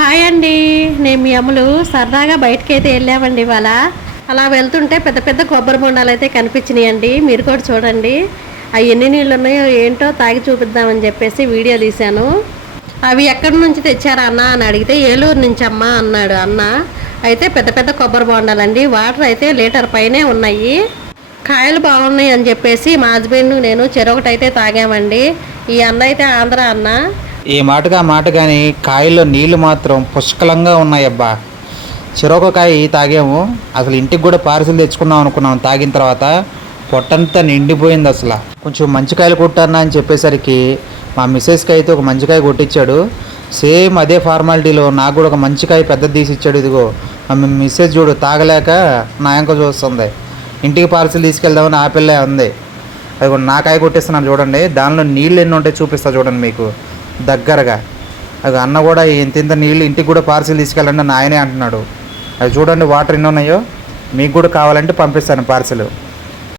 Hi అండి. నేను మీ అమ్ములు సరదాగా బయటకి అయితే వెళ్ళామండి ఇవాళ. అలా వెళ్తుంటే పెద్ద పెద్ద కొబ్బరి బొండాలు అయితే కనిపించినాయండి. మీరు కూడా చూడండి. అవి ఎన్ని నీళ్ళు ఉన్నాయో ఏంటో తాగి చూపిద్దామని చెప్పేసి వీడియో తీశాను. అవి ఎక్కడి నుంచి తెచ్చారా అన్న అని అడిగితే ఏలూరు నుంచి అమ్మ అన్నాడు అన్న. అయితే పెద్ద పెద్ద కొబ్బరి బొండాలండి. వాటర్ అయితే లీటర్ పైనే ఉన్నాయి. కాయలు బాగున్నాయి అని చెప్పేసి మా హస్బెండ్ నేను చెరొకటైతే తాగామండి. ఈ అన్న అయితే ఆంధ్ర అన్న. ఈ మాటగా మాట కానీ కాయల్లో నీళ్ళు మాత్రం పుష్కలంగా ఉన్నాయబ్బా. చెరొక కాయ తాగాము. అసలు ఇంటికి కూడా పార్సిల్ తెచ్చుకుందాం అనుకున్నాం. తాగిన తర్వాత పొట్టంతా నిండిపోయింది అసలు. కొంచెం మంచి కాయలు కొట్టానా అని చెప్పేసరికి మా మిస్సెస్కి అయితే ఒక మంచి కాయ కొట్టించాడు సేమ్ అదే ఫార్మాలిటీలో నాకు కూడా ఒక మంచి కాయ పెద్దది తీసి ఇచ్చాడు. ఇదిగో మా మిస్సెస్ చూడు తాగలేక నా ఎంక చూస్తుంది. ఇంటికి పార్సిల్ తీసుకెళ్దామని ఆ పిల్లే ఉంది. అది కూడా నా కాయ కొట్టిస్తున్నాను చూడండి. దానిలో నీళ్ళు ఎన్ని ఉంటాయి చూపిస్తా చూడండి మీకు. దగ్గరగా. అది అన్న కూడా ఇంత ఇంత నీళ్ళు ఇంటికి కూడా పార్సిల్ తీసుకెళ్ళండి అని ఆయనే అంటున్నాడు. అది చూడండి వాటర్ ఎన్ని ఉన్నాయో మీకు కూడా కావాలంటే పంపిస్తాను పార్సిల్.